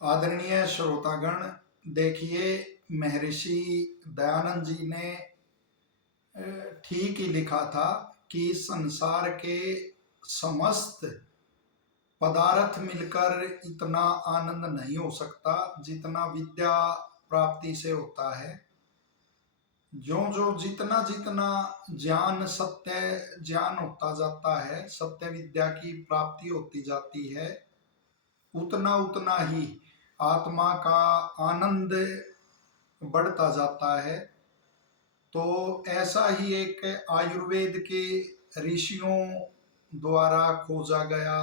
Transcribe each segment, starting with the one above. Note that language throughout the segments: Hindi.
आदरणीय श्रोतागण, देखिए, महर्षि दयानंद जी ने ठीक ही लिखा था कि संसार के समस्त पदार्थ मिलकर इतना आनंद नहीं हो सकता जितना विद्या प्राप्ति से होता है। जो जो जितना जितना ज्ञान सत्य ज्ञान होता जाता है, सत्य विद्या की प्राप्ति होती जाती है, उतना उतना ही आत्मा का आनंद बढ़ता जाता है। तो ऐसा ही एक आयुर्वेद के ऋषियों द्वारा खोजा गया,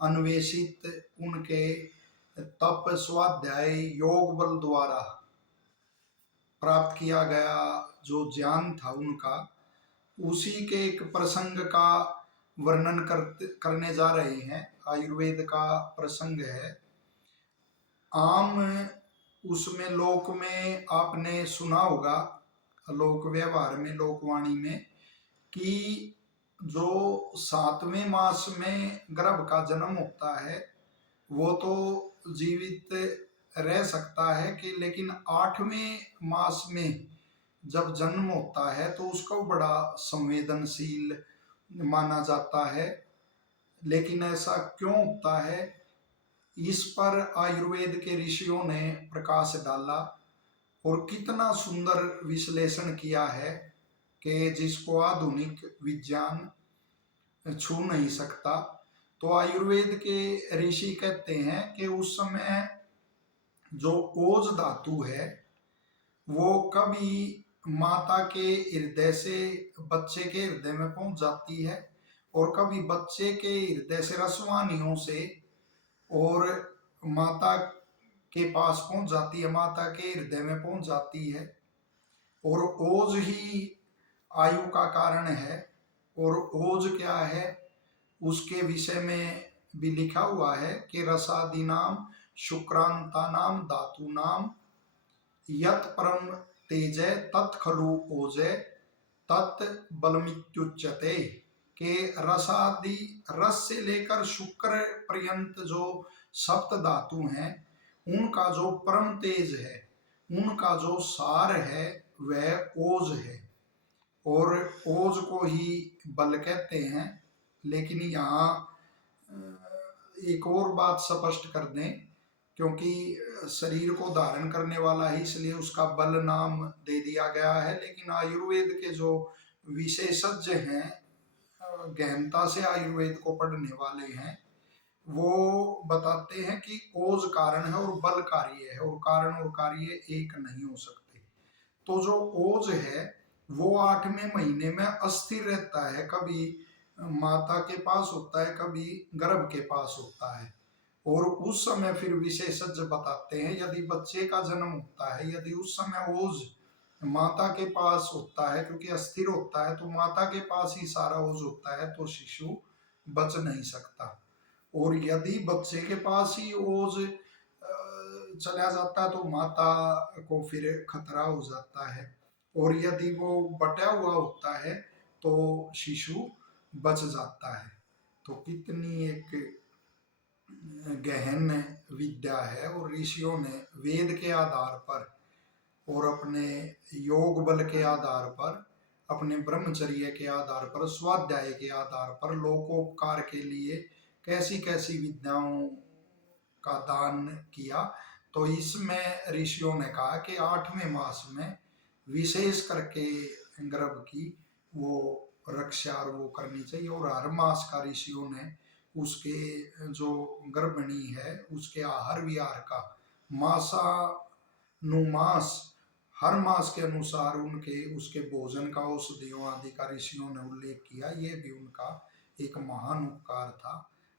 अन्वेषित, उनके तप स्वाध्याय योग बल द्वारा प्राप्त किया गया जो ज्ञान था उनका, उसी के एक प्रसंग का वर्णन करने जा रहे हैं। आयुर्वेद का प्रसंग है। आम उसमें लोक में आपने सुना होगा, लोक व्यवहार में, लोकवाणी में, कि जो 7वें मास में गर्भ का जन्म होता है वो तो जीवित रह सकता है कि, लेकिन 8वें मास में जब जन्म होता है तो उसको बड़ा संवेदनशील माना जाता है। लेकिन ऐसा क्यों होता है, इस पर आयुर्वेद के ऋषियों ने प्रकाश डाला और कितना सुंदर विश्लेषण किया है कि जिसको आधुनिक विज्ञान छू नहीं सकता। तो आयुर्वेद के ऋषि कहते हैं कि उस समय जो ओज धातु है वो कभी माता के हृदय से बच्चे के हृदय में पहुंच जाती है और कभी बच्चे के हृदय से रसवानियों से और माता के पास पहुंच जाती है, माता के हृदय में पहुंच जाती है। और ओज ही आयु का कारण है। और ओज क्या है उसके विषय में भी लिखा हुआ है कि रसादि नाम शुक्रांता नाम धातु नाम यत परम तेजय तत्खलु ओजय तत् बलमित्युच्यते, के रसादि, रस से लेकर शुक्र पर्यंत जो सप्त धातु हैं उनका जो परम तेज है, उनका जो सार है वह ओज है। और ओज को ही बल कहते हैं। लेकिन यहाँ एक और बात स्पष्ट कर दें, क्योंकि शरीर को धारण करने वाला है इसलिए उसका बल नाम दे दिया गया है। लेकिन आयुर्वेद के जो विशेषज्ञ हैं, गहनता से आयुर्वेद को पढ़ने वाले हैं, वो बताते हैं कि ओज कारण है और बल कार्य है, और कारण और कार्य एक नहीं हो सकते। तो जो ओज है वो 8वें महीने में अस्थिर रहता है, कभी माता के पास होता है, कभी गर्भ के पास होता है। और उस समय फिर विशेषज्ञ बताते हैं यदि बच्चे का जन्म होता है, यदि उस समय ओज माता के पास होता है, क्योंकि अस्थिर होता है, तो माता के पास ही सारा ओज होता है, तो शिशु बच नहीं सकता। और यदि बच्चे के पास ही ओज चला जाता है तो माता को फिर खतरा हो जाता है। और यदि वो बटा हुआ होता है तो शिशु बच जाता है। तो कितनी एक गहन विद्या है। और ऋषियों ने वेद के आधार पर और अपने योग बल के आधार पर, अपने ब्रह्मचर्य के आधार पर, स्वाध्याय के आधार पर लोकोपकार के लिए कैसी कैसी विद्याओं का दान किया। तो इसमें ऋषियों ने कहा कि 8वें मास में विशेष करके गर्भ की वो रक्षा और वो करनी चाहिए। और हर मास का ऋषियों ने उसके जो गर्भिणी है उसके आहार विहार का मासानुमास, हर मास के अनुसार उनके उसके भोजन का, औषधियों आदि का ऋषियों ने उल्लेख किया। ये भी उनका एक महान उपकार था।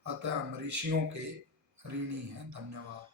अतः हम ऋषियों के ऋणी हैं। धन्यवाद।